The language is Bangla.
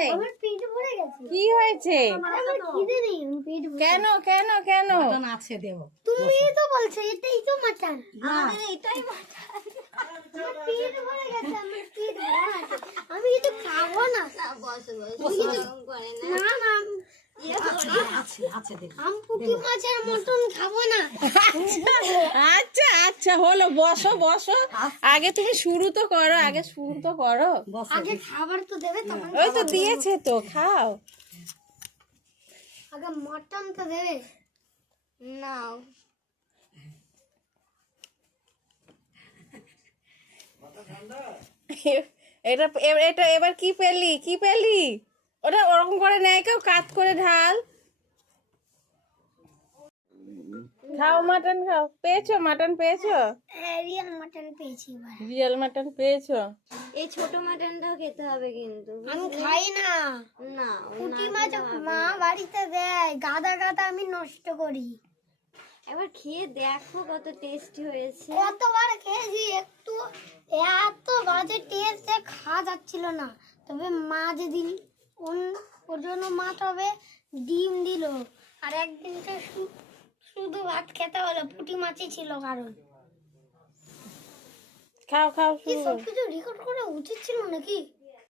নেই? আমার পেট ভরে গেছে। কি হয়েছে? আমার খিদে নেই, আমি পেট ভরে। কেন কেন কেন? মাটন আছে দেবো। তুমি তো বলছো এটাই তো মাটন। আমাদের এটাই মাটন। আমার পেট ভরে গেছে, আমার পেট ভরে গেছে। আমি কিছু খাবো না। না না আছে দেবো। আমি পুঁটি মাছের মটন খাবো না। আচ্ছা আচ্ছা হলো, বসো বসো। আগে তুমি শুরু তো করো, আগে শুরু তো করো। আগে খাবার তো দেবে, তখন ওই তো দিয়েছে তো, খাও। আগে মটন তো দেবে। নাও। এটা এটা এবার কি পেলি, কি পেলি? ওটা ওরকম করে নেয় কেউ, কাত করে ঢাল। খাও মাটন খাও। পেয়েছো মাটন, পেয়েছো? রিয়েল মটন পেয়েছি এবার। রিয়েল মাটন পেয়েছো? এই ছোট মাটনটাও খেতে হবে কিন্তু। আমি খাই না। না পুঁটি মাছ মা বাড়িতে দেয়, গাদা গাদা আমি নষ্ট করি। একবার খেয়ে দেখো কত টেস্টি হয়েছে। কতবার খেয়েছি, একটু এত বাজে টেস্ট খাওয়া যাচ্ছিল না। তবে মা যেদিন ওর জন্য মা তবে ডিম দিল, আর একদিনটা শুধু ভাত খেতে হলো, পুঁটি মাছই ছিল কারণ। খাও খাও কি শুরু করো। সবকিছু রেকর্ড করা উচিত ছিল নাকি?